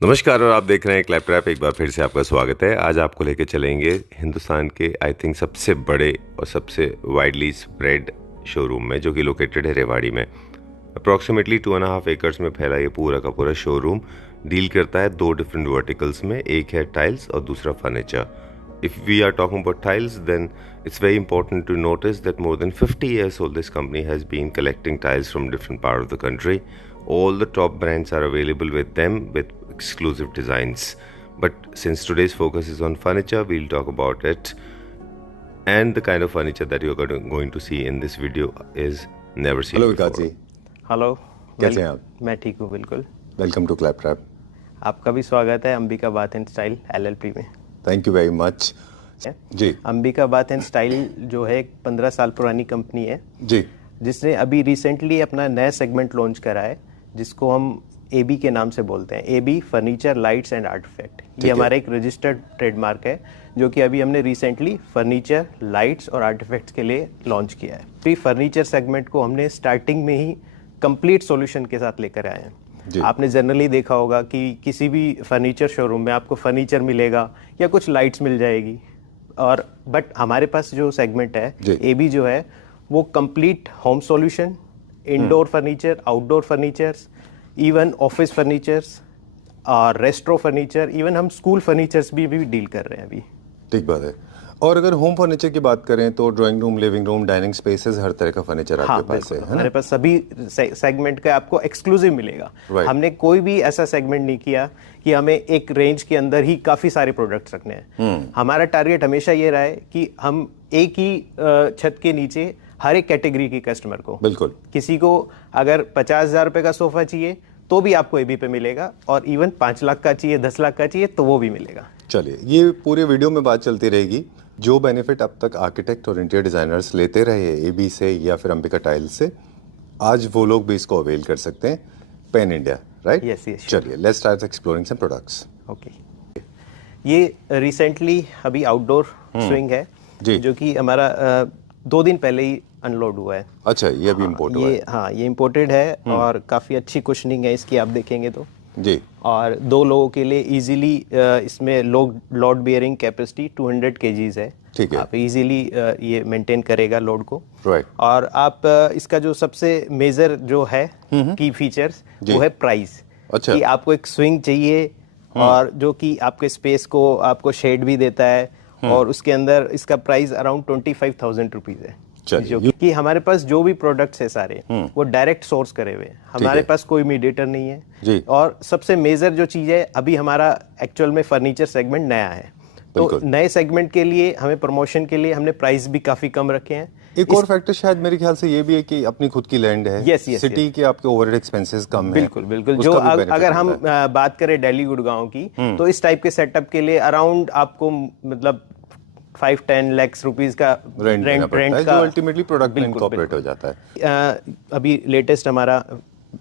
नमस्कार और आप देख रहे हैं क्लैपट्रैप। एक बार फिर से आपका स्वागत है। आज आपको लेके चलेंगे हिंदुस्तान के आई थिंक सबसे बड़े और सबसे वाइडली स्प्रेड शोरूम में, जो कि लोकेटेड है रेवाड़ी में। अप्रॉक्सीमेटली 2.5 एकर्स में फैला ये पूरा का पूरा शोरूम डील करता है दो डिफरेंट वर्टिकल्स में। एक है टाइल्स और दूसरा furniture. If we are talking about tiles, then it's very important to notice that more than 50 years old, this company has been collecting tiles from different parts of the country. All the top brands are available with them with exclusive designs. But since today's focus is on furniture, we'll talk about it. And the kind of furniture that you're going to see in this video is never seen Hello, before. Vikas ji, hello. कैसे हैं आप? मैं ठीक हूँ बिल्कुल। Welcome to Claptrap. आपका भी स्वागत है Ambika bath and style LLP में। Thank you very much ji. Ambika bath and style जो है एक 15 साल पुरानी कंपनी है जी, जिसने अभी रिसेंटली अपना नया सेगमेंट लॉन्च करा है, जिसको हम AB के नाम से बोलते हैं। AB furniture lights and artefact. ये हमारा एक रजिस्टर्ड ट्रेडमार्क है जो कि अभी हमने रिसेंटली फर्नीचर लाइट्स और आर्टिफैक्ट्स के लिए लॉन्च किया है। तो फर्नीचर सेगमेंट को हमने स्टार्टिंग में ही कंप्लीट सॉल्यूशन के साथ लेकर आए हैं। आपने जनरली देखा होगा कि किसी भी फर्नीचर शोरूम में आपको फर्नीचर मिलेगा या कुछ लाइट्स मिल जाएगी, और बट हमारे पास जो सेगमेंट है AB जो है वो complete home solution, indoor furniture, outdoor furnitures, even office furnitures और रेस्ट्रो फर्नीचर, इवन हम स्कूल फर्नीचर्स भी डील कर रहे हैं अभी। ठीक बात है। और अगर होम फर्नीचर की बात करें तो drawing room, living room, dining spaces, हर तरह का फर्नीचर आपके पास है ना? हमारे पास सभी सेगमेंट का आपको एक्सक्लूसिव मिलेगा। हमने कोई भी ऐसा सेगमेंट नहीं किया कि हमें एक रेंज के अंदर ही काफी सारे प्रोडक्ट्स रखने हैं। हमारा टारगेट हमेशा ये रहा है कि हम एक ही छत के नीचे हर एक कैटेगरी की कस्टमर को, बिल्कुल, किसी को अगर 50,000 रुपए का सोफा चाहिए तो भी आपको AB पे मिलेगा, और इवन 5 लाख का चाहिए, 10 लाख का चाहिए तो वो भी मिलेगा। चलिए, ये पूरे वीडियो में बात चलती रहेगी। जो बेनिफिट अब तक आर्किटेक्ट और इंटीरियर डिजाइनर्स लेते रहे AB से या फिर अंबिका टाइल्स से, आज वो लोग भी इसको अवेल कर सकते हैं। Pan India, right? Yes yes. चलिए, let's start exploring some products. Okay, ये रिसेंटली अभी आउटडोर स्विंग है जी, जो कि हमारा 2 दिन पहले ही अनलोड हुआ है। अच्छा, ये अभी इम्पोर्ट हुआ है? हाँ, ये इम्पोर्टेड है और काफ़ी अच्छी कुशनिंग है इसकी, आप देखेंगे तो जी। और 2 लोगों के लिए इजीली इसमें लोड बियरिंग कैपेसिटी 200 kgs है। ठीक है, आप इजीली ये मेंटेन करेगा लोड को, राइट। और आप इसका जो सबसे मेजर जो है की फीचर्स वो है प्राइस। अच्छा, कि आपको एक स्विंग चाहिए और जो कि आपके स्पेस को आपको शेड भी देता है, और उसके अंदर इसका प्राइस अराउंड 25,000 रुपीज है। जो कि हमारे पास जो भी प्रोडक्ट्स है सारे वो डायरेक्ट सोर्स करे हुए हैं। हमारे पास कोई मीडिएटर नहीं है जी। और सबसे मेजर जो चीज है, अभी हमारा एक्चुअल में फर्नीचर सेगमेंट नया है, तो नए सेगमेंट के लिए हमें प्रमोशन के लिए हमने प्राइस भी काफी कम रखे हैं। एक और फैक्टर शायद मेरे ख्याल से ये भी है कि अपनी खुद की लैंड है। Yes yes. सिटी के आपके ओवरहेड एक्सपेंसेस कम है। बिल्कुल बिल्कुल। जो अगर हम बात करें दिल्ली गुड़गांव की, तो इस टाइप के सेटअप के लिए अराउंड आपको मतलब 5-10 लाख रुपीस का रेंट का, जो अल्टीमेटली प्रोडक्ट में इनकॉर्पोरेट हो जाता है। अभी लेटेस्ट हमारा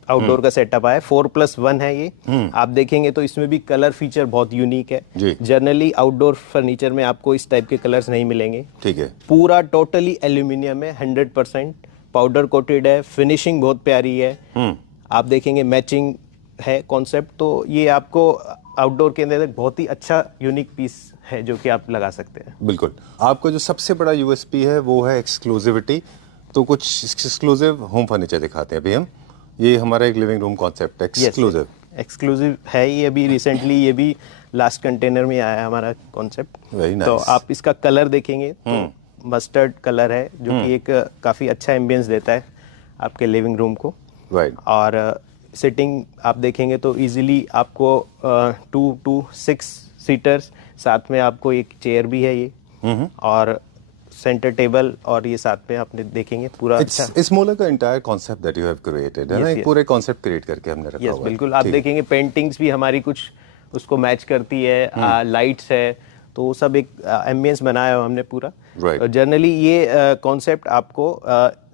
आउटडोर का सेटअप आया, 4+1 है ये। आप देखेंगे तो इसमें भी कलर फीचर बहुत यूनिक है। जनरली आउटडोर फर्नीचर में आपको इस टाइप के कलर्स नहीं मिलेंगे। ठीक है, पूरा टोटली एल्यूमिनियम है, 100% पाउडर कोटेड है, फिनिशिंग बहुत प्यारी है। आप देखेंगे मैचिंग है कॉन्सेप्ट, तो ये आपको आउटडोर के अंदर बहुत ही अच्छा यूनिक पीस है जो कि आप लगा सकते हैं। बिल्कुल। आपका जो सबसे बड़ा USP है वो है एक्सक्लूसिविटी। तो कुछ एक्सक्लूसिव होम फर्नीचर दिखाते हैं अभी हम। ये हमारा एक लिविंग रूम कॉन्सेप्ट है, एक्सक्लूसिव है ये। अभी रिसेंटली ये भी लास्ट कंटेनर में आया है हमारा कॉन्सेप्ट। तो आप इसका कलर देखेंगे तो मस्टर्ड कलर है, जो कि एक काफी अच्छा एम्बियंस देता है आपके लिविंग रूम को, राइट। और सिटिंग आप देखेंगे तो इजीली आपको 2 to 6 सीटर्स, साथ में आपको एक चेयर भी है ये, और सेंटर टेबल, और ये साथ में आपने देखेंगे पूरा अच्छा। इस मोला का entire concept that you have created है ना, एक पूरे कॉन्सेप्ट क्रिएट करके हमने रखा हुआ है। बिल्कुल। आप देखेंगे पेंटिंग्स भी हमारी कुछ उसको मैच करती है, लाइट्स है, तो वो सब एक एम्बियंस बनाया है हमने पूरा। जनरली ये कॉन्सेप्ट आपको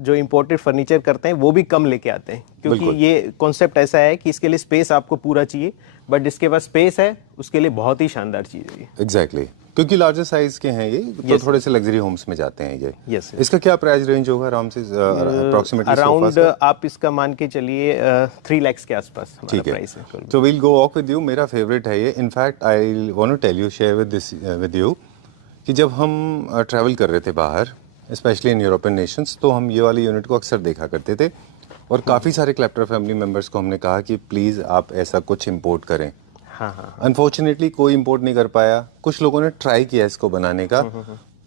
जो इंपोर्टेड फर्नीचर करते हैं वो भी कम लेके आते हैं, क्योंकि ये कॉन्सेप्ट ऐसा है कि इसके लिए स्पेस आपको पूरा चाहिए, बट जिसके पास स्पेस है उसके लिए बहुत ही शानदार चीज है। एग्जैक्टली। क्योंकि लार्जर साइज के हैं ये, तो थोड़े से लग्जरी होम्स में जाते हैं ये। Yes, yes. इसका क्या प्राइस रेंज होगा आराम से अप्रोक्सीमेटली? अराउंड आप इसका मान के चलिए 3 लाख के आसपास हमारा ठीक प्राइस है। है, तो we'll go walk with you. मेरा फेवरेट है ये। In fact I want to tell you, share with you कि जब हम ट्रैवल कर रहे थे बाहर, स्पेशली इन यूरोपियन नेशंस, तो हम ये वाली यूनिट को अक्सर देखा करते थे और काफ़ी सारे क्लैप्टर फैमिली मेम्बर्स को हमने कहा कि प्लीज़ आप ऐसा कुछ इंपोर्ट करें। हाँ। अनफॉर्चुनेटली कोई इंपोर्ट नहीं कर पाया। कुछ लोगों ने ट्राई किया इसको बनाने का,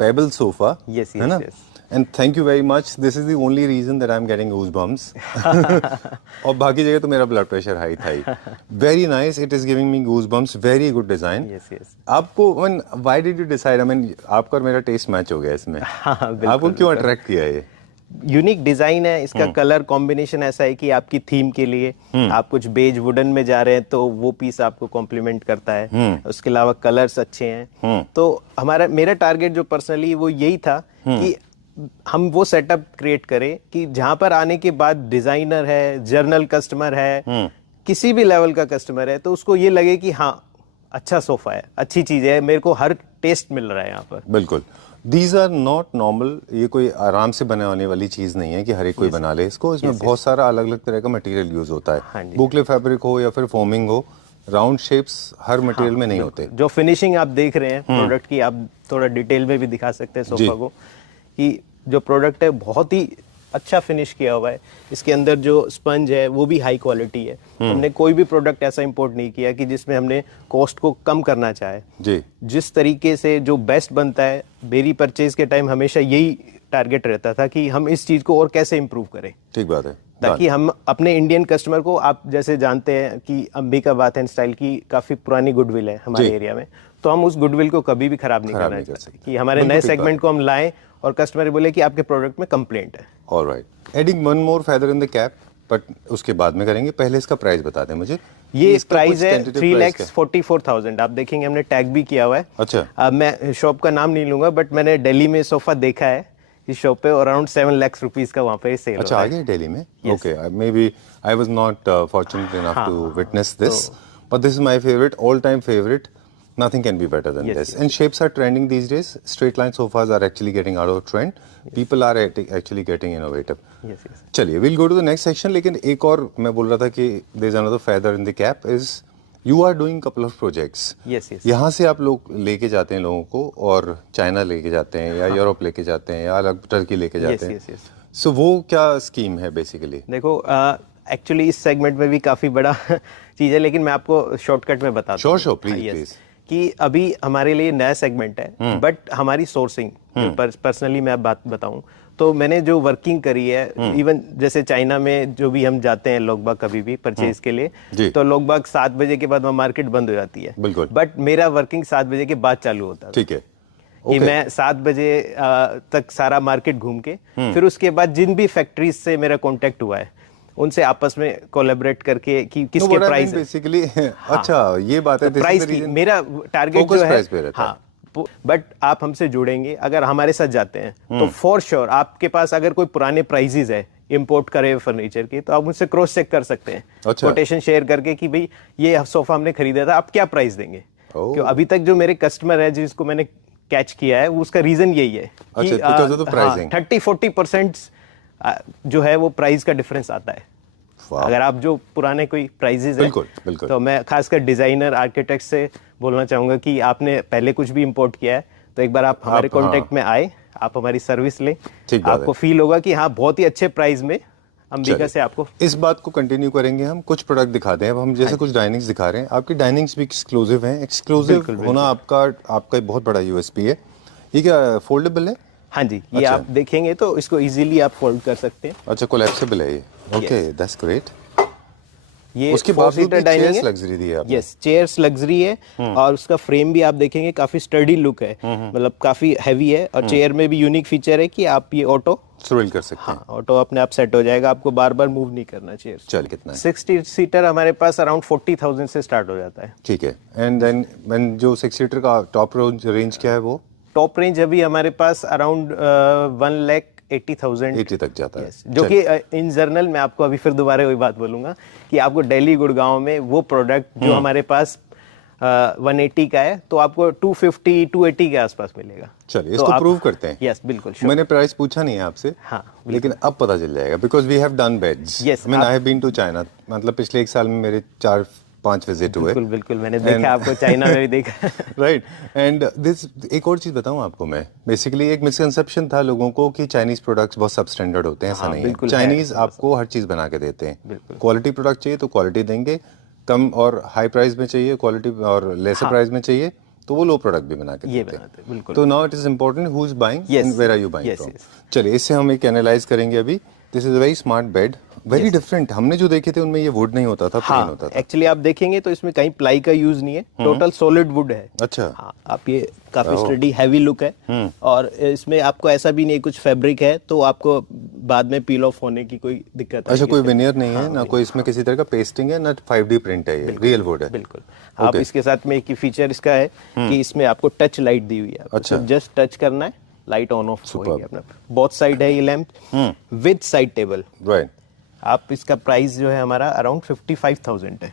पेबल सोफा, Yes, है ना? yes. And thank you very much, this is the only reason that I am getting goose bumps. और बाकी जगह तो मेरा ब्लड प्रेशर हाई था ही। Very nice, it is giving me goose bumps, very good design. Yes. आपको why did you decide, I mean आपका और मेरा टेस्ट मैच हो गया इसमें। आपको क्यों अट्रैक्ट किया ये? यूनिक डिजाइन है इसका, कलर कॉम्बिनेशन ऐसा है कि आपकी थीम के लिए आप कुछ बेज वुडन में जा रहे हैं तो वो पीस आपको कॉम्प्लीमेंट करता है। उसके अलावा कलर्स अच्छे हैं। तो मेरा टारगेट जो पर्सनली वो यही था कि हम वो सेटअप क्रिएट करें कि जहां पर आने के बाद डिजाइनर है, जर्नल कस्टमर है, किसी भी लेवल का कस्टमर है, तो उसको ये लगे कि हाँ अच्छा सोफा है, अच्छी चीज है, मेरे को हर टेस्ट मिल रहा है यहाँ पर। बिल्कुल, दीज आर नॉट नॉर्मल। ये कोई आराम से बनाने वाली चीज नहीं है कि हर एक कोई बना ले इसको। इसमें बहुत सारा अलग अलग तरह का मटेरियल यूज होता है। बुकले फैब्रिक हो या फिर फोमिंग हो, राउंड शेप्स हर मटेरियल में नहीं होते। जो फिनिशिंग आप देख रहे हैं प्रोडक्ट की, आप थोड़ा डिटेल में भी दिखा सकते हैं सोफा को, कि जो प्रोडक्ट है बहुत ही अच्छा फिनिश किया हुआ है। इसके अंदर जो स्पंज है वो भी हाई क्वालिटी है। हमने कोई भी प्रोडक्ट ऐसा इंपोर्ट नहीं किया कि जिसमें हमने कॉस्ट को कम करना चाहे जी। जिस तरीके से जो बेस्ट बनता है, मेरी परचेज के टाइम हमेशा यही टारगेट रहता था कि हम इस चीज को और कैसे इंप्रूव करें, ठीक बात है, ताकि हम अपने इंडियन कस्टमर को, आप जैसे जानते हैं कि अंबिका बाथ एंड स्टाइल की काफी पुरानी गुडविल है हमारे एरिया में, तो हम उस गुडविल को कभी भी खराब नहीं करना चाहते कि हमारे नए सेगमेंट को हम लाएं और कस्टमर बोले कि आपके प्रोडक्ट में कंप्लेंट है। Alright, adding one more feather in the cap, but उसके बाद में करेंगे। पहले इसका प्राइस बता दें मुझे। ये प्राइस है 3,44,000। आप देखेंगे हमने टैग भी किया हुआ है। अच्छा, अब मैं शॉप का नाम नहीं लूंगा, बट मैंने दिल्ली में सोफा देखा है इस शॉप पे, अराउंड 7 लाख रुपीस का वहाँ पे सेल। अच्छा, आ गया दिल्ली में? Okay, maybe I was not fortunate enough to witness this, but this is my favourite, all time favourite. Nothing can be better than this. And shapes are trending these days. Straight line sofas are actually getting out of trend. People are actually getting innovative. Yes. चलिए, we'll go to the next section. लेकिन एक और मैं बोल रहा था कि there's another feather in the cap is you are doing couple of projects. Yes. यहाँ से आप लोग लेके जाते हैं लोगों को, और चाइना लेके जाते हैं या यूरोप लेके जाते हैं या अलग टर्की लेके जाते हैं। Yes. So वो क्या स्कीम है बेसिकली? देखो, एक्चुअली इस सेगमेंट में भी काफी बड़ा चीज है, लेकिन मैं आपको शॉर्टकट में बताता हूँ। Sure, please. कि अभी हमारे लिए नया सेगमेंट है, बट हमारी सोर्सिंग पर्सनली मैं बात बताऊं तो मैंने जो वर्किंग करी है, इवन जैसे चाइना में जो भी हम जाते हैं लोग बाग कभी भी परचेज के लिए, तो लोग बाग 7 बजे के बाद वहाँ मार्केट बंद हो जाती है। बिल्कुल। बट मेरा वर्किंग 7 बजे के बाद चालू होता है। ठीक है, कि मैं 7 बजे तक सारा मार्केट घूम के, फिर उसके बाद जिन भी फैक्ट्रीज से मेरा कॉन्टेक्ट हुआ है उनसे आपस में कोलैबोरेट करके कि किसके प्राइस बेसिकली। अच्छा, ये बात है। प्राइस की मेरा टारगेट जो है, हाँ, बट आप हमसे जुड़ेंगे अगर हमारे साथ जाते हैं तो फॉर श्योर आपके पास अगर कोई पुराने प्राइजेस है इंपोर्ट करे फर्नीचर की, तो आप मुझसे क्रॉस चेक कर सकते हैं। अच्छा। कोटेशन शेयर करके कि भाई ये सोफा हमने खरीदा था, आप क्या प्राइस देंगे। क्यों अभी तक जो मेरे कस्टमर है जिसको मैंने कैच किया है, उसका रीजन यही है कि 30-40% जो है वो प्राइस का डिफरेंस आता है। अगर आप जो पुराने कोई प्राइजेस है, तो मैं खासकर डिजाइनर आर्किटेक्ट से बोलना चाहूंगा कि आपने पहले कुछ भी इंपोर्ट किया है तो एक बार आप हमारे कांटेक्ट में आए, आप हमारी सर्विस लें, आपको फील होगा कि हाँ बहुत ही अच्छे प्राइस में अंबिका से आपको। इस बात को कंटिन्यू करेंगे हम, कुछ प्रोडक्ट दिखाते हैं अब हम। जैसे कुछ डाइनिंग्स दिखा रहे हैं, आपकी डाइनिंग्स भी एक्सक्लूसिव हैं। एक्सक्लूसिव होना आपका बहुत बड़ा यूएसपी है। ये क्या फोल्डेबल है? हाँ जी, ये आप देखेंगे तो इसको इजीली आप फोल्ड कर सकते हैं। अच्छा, कोलैप्सिबल है ये। Okay, that's great. ये उसके बावजूद भी चेयर्स लग्जरी दी है आपने। यस, चेयर्स लग्जरी है, और उसका फ्रेम भी आप देखेंगे काफी स्टर्डी लुक है, मतलब काफी हैवी है। और चेयर में भी यूनिक फीचर है कि आप ये ऑटो स्विvel कर सकते हैं। ऑटो अपने आप सेट हो जाएगा, आपको बार बार मूव नहीं करना चेयर। चल, कितना है? 60 सीटर हमारे पास अराउंड 40,000 से स्टार्ट हो जाता है। ठीक है। एंड देन जो 6 सीटर का टॉप रेंज क्या है? वो टॉप रेंज अभी हमारे पास अराउंड 1,80,000 80 तक जाता है। जो कि इन जर्नल में आपको अभी फिर दोबारा वही बात बोलूंगा कि आपको दिल्ली गुड़गांव में वो प्रोडक्ट जो हमारे पास 180 का है तो आपको 250 280 के आसपास मिलेगा। चलिए इसको प्रूव करते हैं। यस बिल्कुल sure। मैंने प्राइस पूछा नहीं है आपसे, हाँ, लेकिन अब पता चल जाएगा because we have done beds. Yes, I mean I have been to China, मतलब पिछले 1 साल में मेरे 4-5 विजिट हुए। बिल्कुल बिल्कुल, मैंने देखा आपको चाइना में भी देखा। राइट एंड दिस एक और चीज बताऊं आपको मैं, बेसिकली एक मिसकंसेप्शन था लोगों को कि चाइनीज प्रोडक्ट्स बहुत सबस्टैंडर्ड होते हैं। ऐसा नहीं है, बिल्कुल चाइनीज आपको हर चीज बना के देते हैं। क्वालिटी प्रोडक्ट चाहिए तो क्वालिटी देंगे, कम और हाई प्राइस में चाहिए क्वालिटी और लेसर प्राइस में चाहिए तो वो लो प्रोडक्ट भी बना के देते हैं। बिल्कुल। तो now it is important who is buying and where are you buying yes, from. yes। चलिए इससे हम एक एनालाइज करेंगे अभी। This is a very smart bed, very different. हमने जो देखे थे उनमें ये वुड नहीं होता था, प्लेन होता था। एक्चुअली आप देखेंगे तो इसमें कहीं प्लाई का यूज नहीं है, टोटल सॉलिड वुड है। अच्छा। हाँ, आप ये काफी स्टडी हैवी लुक है और इसमें आपको ऐसा भी नहीं कुछ फैब्रिक है तो आपको बाद में पील ऑफ होने की कोई दिक्कत अच्छा, कोई विनियर नहीं है ना, कोई इसमें किसी तरह का पेस्टिंग है ना, 5D प्रिंट है, ये रियल वुड है। बिल्कुल। आप इसके साथ में एक फीचर इसका है कि इसमें आपको टच लाइट दी हुई है। अच्छा। जस्ट टच करना है, लाइट ऑन ऑफ होगी अपना। बोथ साइड है ये lamp with side table. Right. आप इसका प्राइस जो है हमारा अराउंड 55,000 है।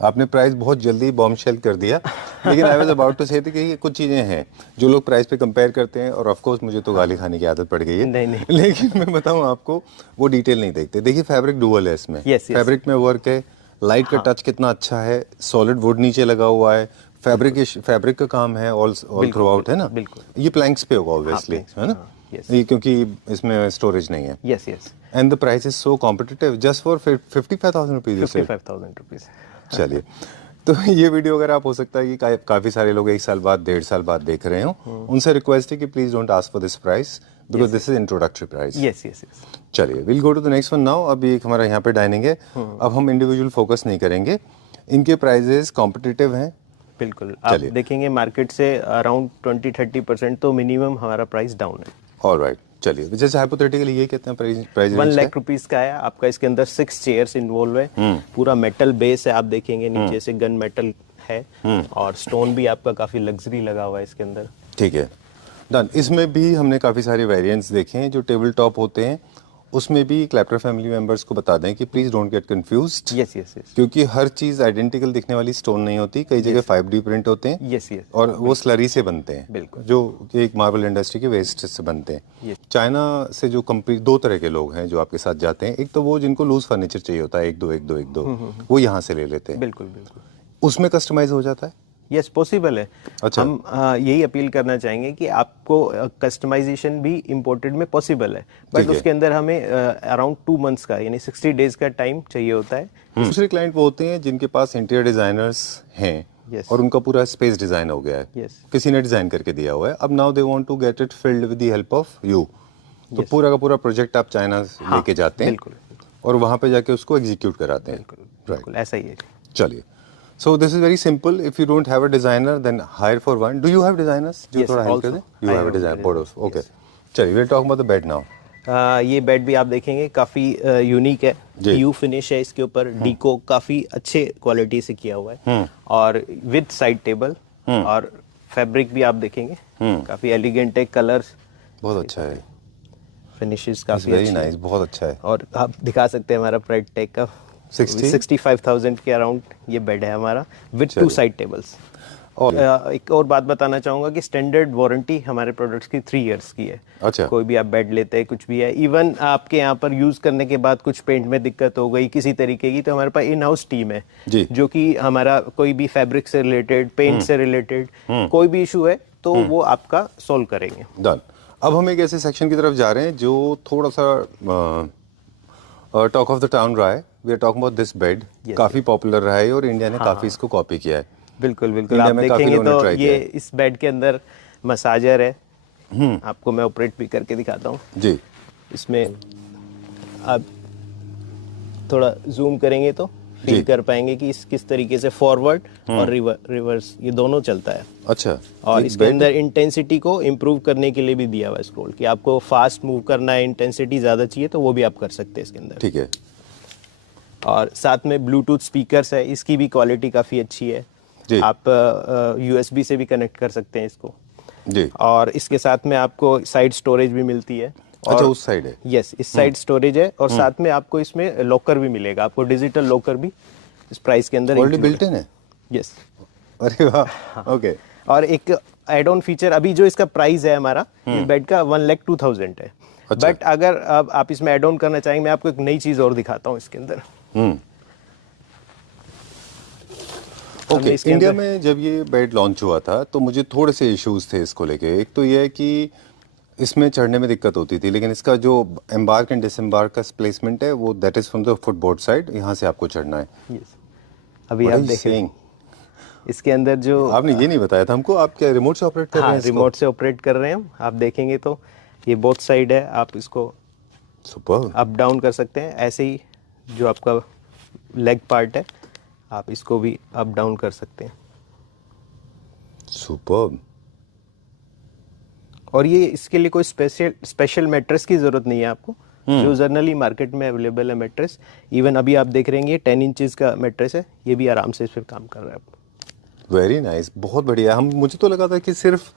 आपने प्राइस बहुत जल्दी बॉम्बशेल कर दिया, लेकिन आई वाज अबाउट टू से कि ये कुछ चीजें हैं जो लोग प्राइस पे कंपेयर करते हैं और ऑफ कोर्स मुझे तो गाली खाने की आदत पड़ गई है। नहीं। लेकिन मैं बताऊं आपको, वो डिटेल नहीं देखते। देखिए फैब्रिक डुअल है इसमें। Yes, yes। फैब्रिक में वर्क है, लाइट का टच कितना अच्छा है, सॉलिड वुड नीचे लगा हुआ है, फैब्रिक का काम है ऑल थ्रू आउट, है ना। बिल्कुल। ये प्लैंक्स पे होगा ऑब्वियसली, है ना। ये क्योंकि इसमें स्टोरेज नहीं है। Yes yes. And the price is so competitive just for 55,000 rupees. 55,000 rupees. चलिए, तो ये वीडियो अगर आप हो सकता है कि काफी सारे लोग 1 साल बाद 1.5 साल बाद देख रहे हो, उनसे रिक्वेस्ट है कि please don't ask for this price because this is introductory price. Yes yes yes. चलिए will go to the next one now. अभी एक हमारा यहाँ पे डाइनिंग है, अब हम इंडिविजुअल फोकस नहीं करेंगे। इनके प्राइजेस कॉम्पिटिटिव हैं। बिल्कुल, आप देखेंगे मार्केट से अराउंड 20-30% तो मिनिमम हमारा प्राइस डाउन है। ऑलराइट, चलिए जैसे हाइपोथेटिकली ये कहते हैं प्राइस 1 लाख रुपीस का है आपका। इसके अंदर 6 चेयर्स इन्वॉल्व है, पूरा मेटल बेस है। आप देखेंगे नीचे से गन मेटल है और स्टोन भी आपका काफी लग्जरी लगा हुआ है इसके अंदर। ठीक है, डन। इसमें भी हमने काफी सारे वेरिएंट्स देखे हैं जो टेबल टॉप होते हैं। उसमें भी क्लैप्टर फैमिली मेंबर्स को बता दें कि please don't get confused. Yes yes yes. क्योंकि हर चीज आइडेंटिकल दिखने वाली स्टोन नहीं होती, कई जगह 5D प्रिंट होते हैं। Yes yes. और वो स्लरी से बनते हैं। बिल्कुल। जो एक मार्बल इंडस्ट्री के वेस्ट से बनते हैं। चाइना से जो कंपनी, 2 तरह के लोग हैं जो आपके साथ जाते हैं। एक तो वो जिनको लूज फर्नीचर चाहिए होता है, 1-2 वो यहाँ से ले लेते हैं। बिल्कुल बिल्कुल। उसमें कस्टमाइज हो जाता है। यस पॉसिबल है। अच्छा। हम यही अपील करना चाहेंगे कि आपको कस्टमाइजेशन भी इम्पोर्टेड में पॉसिबल है, बट उसके अंदर हमें अराउंड 2 मंथ्स का यानी 60 डेज का टाइम चाहिए होता है। दूसरे क्लाइंट वो होते हैं जिनके पास इंटीरियर डिजाइनर्स हैं Yes। और उनका पूरा स्पेस डिजाइन हो गया है। Yes। किसी ने डिजाइन करके दिया हुआ है, अब now they want to get it filled with the help of you. तो पूरा का पूरा प्रोजेक्ट आप चाइना लेके जाते हैं। बिल्कुल। और वहां पे जाके उसको एग्जीक्यूट कराते हैं। बिल्कुल ऐसा ही है। चलिए, so this is very simple. If you don't have a designer then hire for one. Do you have designers जो Yes, थोड़ा हेल्प कर also। दे? You have a design board. Okay, चलिए we talk about the bed now. ये bed भी आप देखेंगे काफी यूनिक है। यू फिनिश है इसके ऊपर, डीको काफी अच्छे क्वालिटी से किया हुआ है और विद साइड टेबल। और फैब्रिक भी आप देखेंगे काफी एलिगेंट है, कलर्स बहुत अच्छा है, फिनिशेस काफी वेरी अच्छी नाइस, बहुत अच्छा है। और आप दिखा सकते हैं हमारा प्राइड टैग का 65,000 के अराउंड ये बेड है हमारा विद 2 साइड टेबल्स। और एक और बात बताना चाहूंगा कि स्टैंडर्ड वारंटी हमारे प्रोडक्ट्स की 3 इयर्स की है। अच्छा। कोई भी आप बेड लेते हैं, कुछ भी है, इवन आपके यहाँ पर यूज करने के बाद कुछ पेंट में दिक्कत हो गई किसी तरीके की, तो हमारे पास इन हाउस टीम है जी। जो कि हमारा कोई भी फैब्रिक से रिलेटेड, पेंट से रिलेटेड कोई भी इशू है तो वो आपका सोल्व करेंगे। डन। अब हम एक ऐसे सेक्शन की तरफ जा रहे हैं जो थोड़ा सा टॉक ऑफ द टाउन रहा है। We are talking about this bed. काफी पॉपुलर रहा है और इंडिया ने काफी इसको कॉपी किया है। बिल्कुल बिल्कुल। आप देखेंगे तो ये इस बेड के अंदर मसाजर है। आपको मैं ऑपरेट भी करके दिखाता हूँ जी। इसमें आप थोड़ा जूम करेंगे तो फील कर पाएंगे कि इस किस तरीके से फॉरवर्ड और रिवर्स ये दोनों चलता है। अच्छा। और इसके अंदर इंटेंसिटी को इम्प्रूव करने के लिए भी दिया हुआ है स्क्रोल कि आपको फास्ट मूव करना है, इंटेंसिटी ज्यादा चाहिए तो वो भी आप कर सकते हैं इसके अंदर। ठीक है। और साथ में ब्लूटूथ स्पीकर्स है, इसकी भी क्वालिटी काफी अच्छी है जी। आप USB से भी कनेक्ट कर सकते हैं इसको जी। और इसके साथ में आपको साइड स्टोरेज भी मिलती है। अच्छा, उस साइड है। यस, इस साइड स्टोरेज है और साथ में आपको इसमें लॉकर भी मिलेगा। आपको डिजिटल लॉकर भी इस प्राइस के अंदर ऑलरेडी बिल्ट इन है। यस। अरे वाह, ओके। और एक एड ऑन फीचर अभी जो इसका प्राइस है हमारा इस बेड का 1,02,000 है। अच्छा। बट अगर अब आप इसमें एड ऑन करना चाहेंगे, मैं आपको एक नई चीज़ और दिखाता हूँ इसके अंदर। ओके, हमने इसके इंडिया अंदर- में जब ये बेड लॉन्च हुआ था तो मुझे थोड़े से इश्यूज थे इसको लेके। एक तो ये है कि इसमें चढ़ने में दिक्कत होती थी, लेकिन इसका जो एम्बार्क एंड डिसएम्बार्क का प्लेसमेंट है वो that is from the footboard side, यहाँ से आपको चढ़ना है। Yes. अभी What आप are you देखें saying? इसके अंदर जो आपने ये नहीं बताया था हमको, आप क्या रिमोट से ऑपरेट कर रहे हाँ हैं इसको? रिमोट से ऑपरेट कर रहे हैं हम। आप देखेंगे तो ये बोथ साइड है, आप इसको सुपर, अप डाउन कर सकते हैं। ऐसे ही जो आपका लेग पार्ट है आप इसको भी अप डाउन कर सकते हैं। सुपर। और ये इसके लिए कोई स्पेशल मैट्रेस की ज़रूरत नहीं है आपको। जो जनरली मार्केट में अवेलेबल है मैट्रेस, इवन अभी आप देख रहे हैं 10 इंचेस का मैट्रेस है, ये भी आराम से इस पर काम कर रहा है आपको। वेरी नाइस, बहुत बढ़िया। हम मुझे तो लगा था कि सिर्फ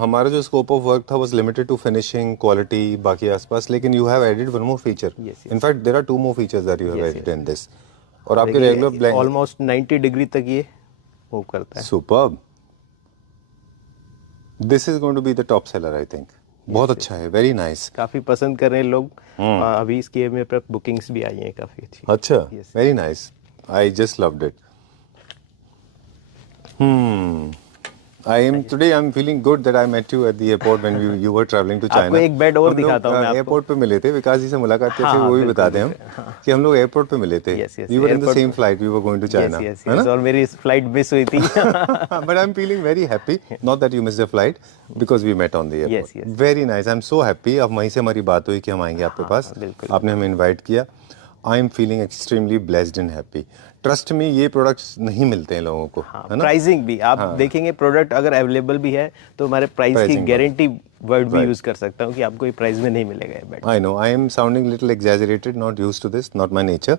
हमारा जो स्कोप ऑफ वर्क था was limited to finishing, quality, बाकी आसपास, लेकिन you have added one more feature. Yes, yes. In fact there are 2 more features that you have Yes, added in this. और आपके रेगुलर ब्लैंकेट ऑलमोस्ट 90 डिग्री तक ये move करता है। Superb. This is going to be the top seller I think. बहुत अच्छा है, very nice. काफ़ी पसंद कर रहे हैं लोग। अभी इसकी मेरे पास बुकिंग्स भी आई हैं काफ़ी अच्छी। अच्छा, Yes. Very nice, I just loved it. I am feeling good that I met you at the airport when you were travelling to China. आपको एक बेड और दिखाता हूं मैं आपको। एयरपोर्ट पे मिले थे, विकास जी से मुलाकात की थी, हाँ, वो भी बिल्कुल, बता दें हम कि हम लोग एयरपोर्ट पे मिले थे। Yes, yes, we were in the airport same पे। Flight, we were going to China, Yes, है ना? और मेरी फ्लाइट मिस हुई थी। But I'm feeling very happy. Not that you missed your flight, because we met on the airport. Yes, yes. Very nice. I'm so happy. अब वहीं से हमारी बात हुई कि हम आएंगे आपके पास। बिल्कुल। आपने हमें इनवाइट किया। I am feeling extremely blessed and happy. Trust में ये प्रोडक्ट्स नहीं मिलते हैं लोगों को, है ना? प्राइसिंग भी आप देखेंगे, प्रोडक्ट अगर अवेलेबल भी है तो हमारे प्राइस की Pricing गारंटी वर्ड भी Right. यूज कर सकता हूँ कि आपको ये प्राइस में नहीं मिलेगा ये bed. I know. I am sounding little exaggerated, not used to this, not my nature.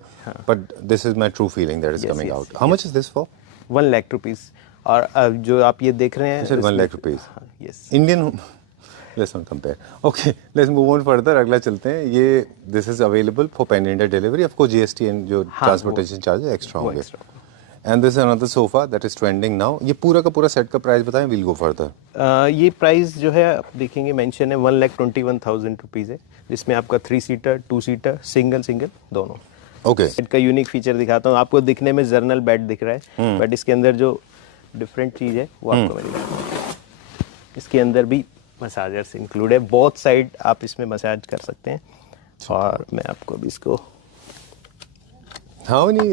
But this is my true feeling that is Yes, coming yes, out. How much is this for? 1 lakh rupees. और जो आप ये देख रहे हैं You said 1 lakh rupees. Yes Indian. Let's not compare. Okay, let's move on further. अगला चलते हैं। ये this is available for pan India delivery. Of course GST and जो transportation charges extra होंगे। extra। And this is another sofa that is trending now. ये पूरा का पूरा सेट का प्राइस बताएं, we'll go further. ये प्राइस जो है आप देखेंगे मेंशन है 1,21,000 रुपीज़ है, जिसमें आपका 3 सीटर 2 सीटर सिंगल दोनों। Okay. बेड का यूनिक फीचर दिखाता हूँ आपको। दिखने में जर्नल बेड दिख रहा है, बट इसके अंदर जो डिफरेंट चीज़ है वो आपको मैं दिखाता हूँ। इसके अंदर भी मसाजर्स इंक्लूड है, बोथ साइड आप इसमें मसाज कर सकते हैं। और मैं आपको अभी इसको How many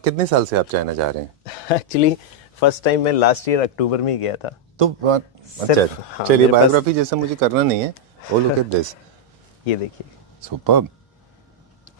कितने साल से आप चाइना जा रहे हैं? एक्चुअली फर्स्ट टाइम मैं लास्ट ईयर अक्टूबर में ही गया था। तो अच्छा, हाँ, चलिए, मेरे पास- बायोग्राफी जैसा मुझे करना नहीं है। Oh, look at this. ये देखिए Superb.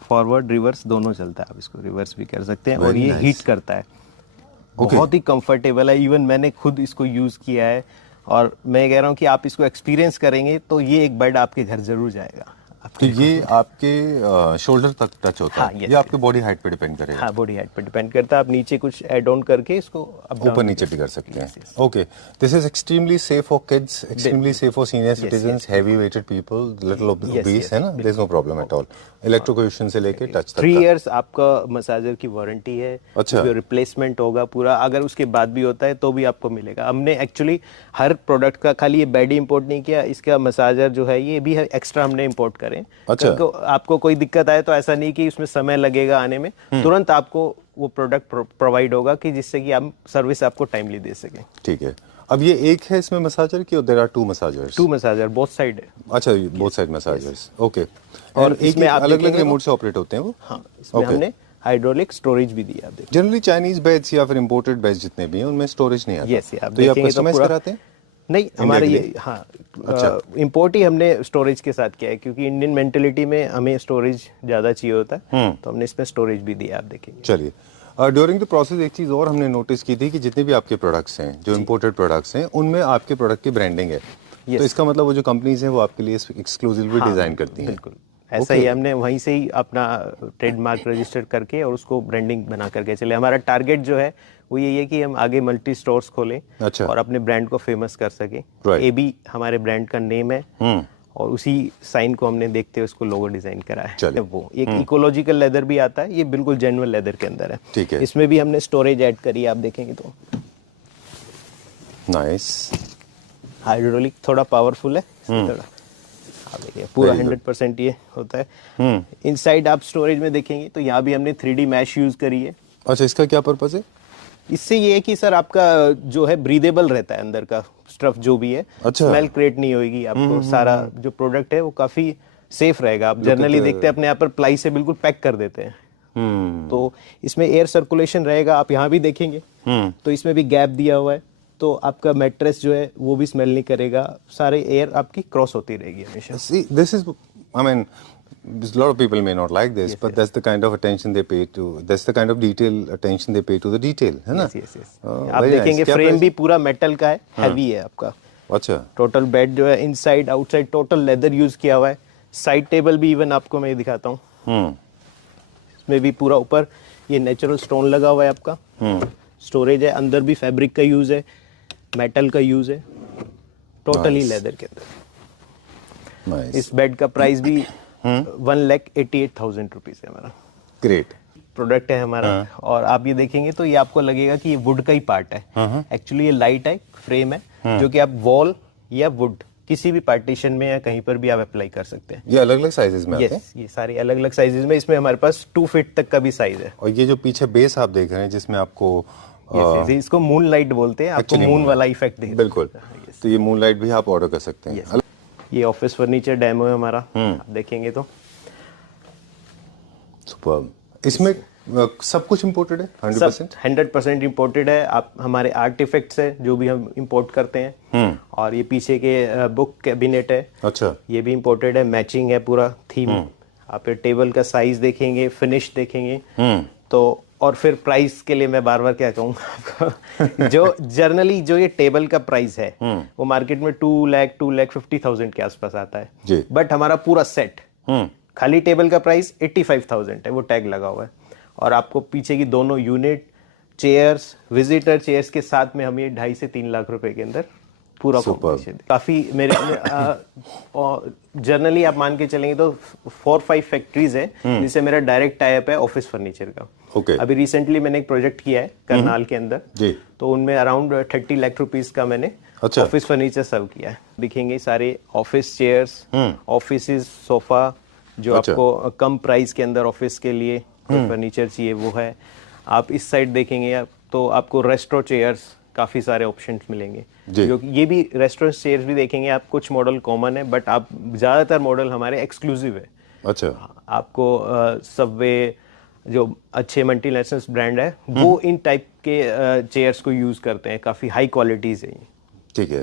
फॉरवर्ड रिवर्स दोनों चलता है, आप इसको रिवर्स भी कर सकते हैं। और Very ये nice. हीट करता है, Okay. बहुत ही कंफर्टेबल है। इवन मैंने खुद इसको यूज़ किया है और मैं कह रहा हूँ कि आप इसको एक्सपीरियंस करेंगे तो ये एक बेड आपके घर जरूर जाएगा। तो ये आपके शोल्डर तक टच होता हाँ, है, yes, ये आपके बॉडी हाइट पे डिपेंड करेगा। हाँ, बॉडी हाइट पर डिपेंड करता है। आप नीचे कुछ एड ऑन करके इसको up down ऊपर नीचे भी कर सकते हैं। Okay, this is extremely safe for kids, extremely safe for senior citizens, heavy weighted people, little obese, है ना? There is no problem at all. Electrocution से लेके टच तक 3 का। इयर्स आपका मसाजर की वारंटी है। अच्छा। रिप्लेसमेंट होगा पूरा, अगर उसके बाद भी होता है तो भी आपको मिलेगा। हमने एक्चुअली हर प्रोडक्ट का खाली ये बेड ही इंपोर्ट नहीं किया, इसका मसाजर जो है ये भी एक्स्ट्रा हमने इंपोर्ट करें। अच्छा। तो आपको कोई दिक्कत आए तो ऐसा नहीं कि उसमें समय लगेगा आने में, तुरंत आपको वो प्रोडक्ट प्रोवाइड होगा कि जिससे कि आप सर्विस आपको टाइमली दे सकें। ठीक है। अब ये एक है इसमें मसाजर की, और there are 2 massagers? 2 massager both side है। अच्छा, बोथ साइड मसाजर्स। ओके। और और एक इसमें आप अलग अलग देखेंगे रिमोट से ऑपरेट होते हैं वो? हाँ, इसमें Okay. हमने हाइड्रोलिक स्टोरेज भी दिया, आप देखिए। जनरली चाइनीज बेड्स या फिर इंपोर्टेड बेड्स जितने भी हैं उनमें स्टोरेज नहीं आता। यस, आप तो ये आप देखेंगे तो कस्टमाइज पूरा कराते हैं? नहीं, हमारे के ये लिए? हाँ अच्छा। इंपोर्ट ही हमने स्टोरेज के साथ किया है, क्योंकि इंडियन मेंटेलिटी में हमें स्टोरेज ज़्यादा चाहिए होता है, तो हमने इसमें स्टोरेज भी दिया, आप देखेंगे। चलिए, ड्यूरिंग द प्रोसेस एक चीज़ और हमने नोटिस की थी कि जितने भी आपके प्रोडक्ट्स हैं, जो इंपोर्टेड प्रोडक्ट्स हैं, उनमें आपके प्रोडक्ट की ब्रांडिंग है। तो इसका मतलब वो जो कंपनीज हैं वो आपके लिए एक्सक्लूसिवली डिजाइन करती हैं। बिल्कुल ऐसा ही हमने वहीं से ही अपना ट्रेडमार्क रजिस्टर करके और उसको ब्रांडिंग बना करके चले। हमारा टारगेट जो है वो यही है कि हम आगे मल्टी स्टोर्स खोलें अच्छा। और अपने ब्रांड को फेमस कर सकें। Right. एबी हमारे ब्रांड का नेम है और उसी साइन को हमने देखते हुए उसको लोगो डिजाइन करा है। चलिए। वो एक इकोलॉजिकल लेदर भी आता है, ये बिल्कुल जेन्युइन लेदर के अंदर है। ठीक है। इसमें भी हमने स्टोरेज ऐड करी है, आप देखेंगे तो नाइस। हाइड्रोलिक थोड़ा पावरफुल है, थोड़ा आप देखिए पूरा 100% ये होता है। इनसाइड आप स्टोरेज में देखेंगे तो यहाँ भी हमने 3D मैश यूज करी है। अच्छा, इसका क्या पर्पस है? इससे ये है कि सर आपका जो है ब्रीदेबल रहता है, अंदर का स्टफ जो भी है, अच्छा। स्मेल क्रिएट नहीं होगी आपको। सारा जो प्रोडक्ट है वो काफी सेफ रहेगा। आप जनरली देखते हैं अपने यहाँ पर प्लाई से बिल्कुल पैक कर देते हैं, तो इसमें एयर सर्कुलेशन रहेगा। आप यहाँ भी देखेंगे तो इसमें भी गैप दिया हुआ है, तो आपका मैट्रेस जो है वो भी स्मेल नहीं करेगा। सारे एयर आपकी क्रॉस होती रहेगी हमेशा। See, this is, I mean, a lot of people may not like this, but that's the kind of attention they pay to. That's the kind of detail attention they pay to the detail, है ना? Yes, yes, yes. आप देखेंगे frame भी पूरा metal का है, heavy है आपका। अच्छा। टोटल बेड जो है inside outside total leather use किया हुआ है। साइड टेबल भी इवन आपको मैं दिखाता हूँ, इसमें भी पूरा ऊपर ये नेचुरल स्टोन लगा हुआ है आपका। स्टोरेज है, अंदर भी फैब्रिक का यूज है, मेटल का यूज है, टोटली लेदर के अंदर। नाइस। इस बेड का प्राइस भी 1,88,000 रुपीज है हमारा। ग्रेट। प्रोडक्ट है हमारा। और आप ये देखेंगे तो ये आपको लगेगा कि ये वुड का ही पार्ट है, एक्चुअली ये लाइट है, फ्रेम है, जो कि आप वॉल या वुड किसी भी पार्टीशन में या कहीं पर भी आप अप्लाई कर सकते हैं। ये अलग अलग साइजेस में आते हैं? ये सारी अलग अलग साइजेस में, इसमें हमारे पास 2 फीट तक का भी साइज है। और ये जो पीछे बेस आप देख रहे हैं जिसमें आपको इसको मून लाइट बोलते हैं, आपको मून वाला इफेक्ट देगा। बिल्कुल। तो ये मून लाइट भी आप ऑर्डर कर सकते हैं। ये ऑफिस फर्नीचर डेमो है हमारा, आप देखेंगे तो। सुपर्ब। इसमें सब कुछ इंपोर्टेड है? 100%? 100% इंपोर्टेड है। आप हमारे आर्टिफैक्ट्स है जो भी हम इंपोर्ट करते हैं। और ये पीछे के बुक कैबिनेट है, अच्छा, ये भी इंपोर्टेड है, मैचिंग है पूरा थीम। आप ये टेबल का साइज देखेंगे, फिनिश देखेंगे तो। और फिर प्राइस के लिए मैं बार बार क्या कहूँगा आपको, जो जर्नली जो ये टेबल का प्राइस है वो मार्केट में 2,50,000 के आसपास आता है जी। बट हमारा पूरा सेट खाली टेबल का प्राइस 85,000 है, वो टैग लगा हुआ है। और आपको पीछे की दोनों यूनिट, चेयर्स, विजिटर चेयर्स के साथ में हम ये 2.5 से 3 लाख रुपए के अंदर पूरा कॉम्बिनेशन। काफी मेरे जनरली आप मान के चलेंगे तो 4-5 फैक्ट्रीज है जिससे मेरा डायरेक्ट टाई अप है ऑफिस फर्नीचर का। Okay. अभी रिसेंटली मैंने एक प्रोजेक्ट किया है करनाल के अंदर जी। तो उनमें अराउंड 30 लाख रुपीस का मैंने ऑफिस फर्नीचर सर्व किया है। दिखेंगे सारे ऑफिस चेयर्स, ऑफिस सोफा, जो आपको कम प्राइस के अंदर ऑफिस के लिए फर्नीचर चाहिए वो है। आप इस साइड देखेंगे तो आपको रेस्ट्रो चेयर्स काफी सारे ऑप्शंस मिलेंगे, जो ये भी रेस्टोरेंट चेयर्स भी देखेंगे आप। कुछ मॉडल कॉमन है बट आप ज्यादातर मॉडल हमारे एक्सक्लूसिव है। अच्छा। आपको सबवे जो अच्छे मल्टीनेशनल ब्रांड है वो इन टाइप के चेयर्स को यूज करते हैं, काफी हाई क्वालिटीज है। ठीक है।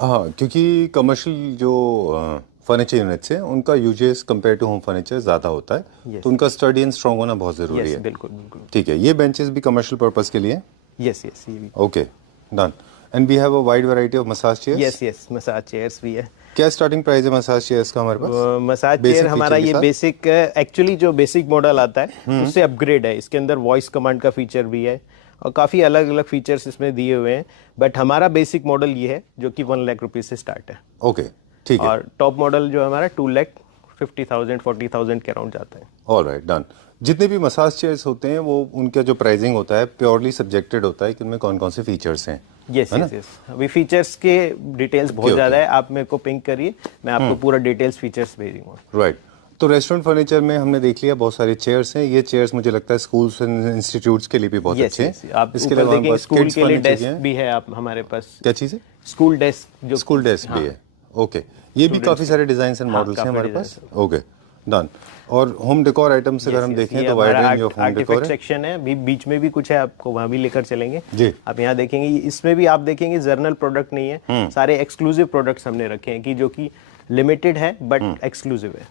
हाँ, क्योंकि कमर्शियल जो फर्नीचर यूनिट्स हैं उनका uses compare to home furniture ज़्यादा होता है, तो उनका स्टडी एंड स्ट्रॉन्ग होना बहुत ज़रूरी है। बिल्कुल बिल्कुल। ठीक है। ये बेंचेस भी कमर्शियल पर्पस के लिए? यस यस, ये भी। Okay, done. And we have a wide variety of massage chairs? Yes yes, massage chairs भी है। क्या स्टार्टिंग प्राइस है मसाज चेयर्स का हमारे पास? मसाज चेयर हमारा ये बेसिक, एक्चुअली जो बेसिक मॉडल आता है उससे अपग्रेड है। इसके अंदर वॉइस कमांड का फीचर भी है और काफी अलग अलग फीचर्स इसमें दिए हुए हैं, बट हमारा बेसिक मॉडल ये है जो कि 1 लाख रुपीज से स्टार्ट है। ओके, ठीक है। और टॉप मॉडल जो हमारा 2,50,000 40,000 के अराउंड जाता है। Alright, done. जितने भी मसाज चेयर्स होते हैं वो उनका जो प्राइसिंग होता है प्योरली सब्जेक्टेड होता है कि उनमें कौन कौन से फीचर्स हैं। यस यस यस, अभी फीचर्स के डिटेल्स बहुत ज्यादा है। आप मेरे को पिंक करिए, मैं आपको पूरा डिटेल्स फीचर्स भेजूंगा। राइट। तो रेस्टोरेंट फर्नीचर में हमने देख लिया बहुत सारे चेयर्स हैं। ये चेयर्स मुझे लगता है स्कूल्स एंड इंस्टीट्यूट्स के लिए भी बहुत अच्छे हैं। आप इसके अलावा देखेंगे स्कूल के लिए डेस्क भी है आप हमारे पास। क्या चीज़ है? स्कूल डेस्क, जो स्कूल डेस्क भी है। ओके, ये भी काफी सारे डिजाइन एंड मॉडल्स हैं हमारे पास। Okay, done. और होम डेकोर आइटम्स अगर हम देखें तो wide range of home decor section है। बीच में भी कुछ है, आपको वहां भी लेकर चलेंगे जी। आप यहाँ देखेंगे, इसमें भी आप देखेंगे जर्नल प्रोडक्ट नहीं है, सारे एक्सक्लूसिव प्रोडक्ट्स हमने रखे हैं कि जो कि लिमिटेड है बट एक्सक्लूसिव है।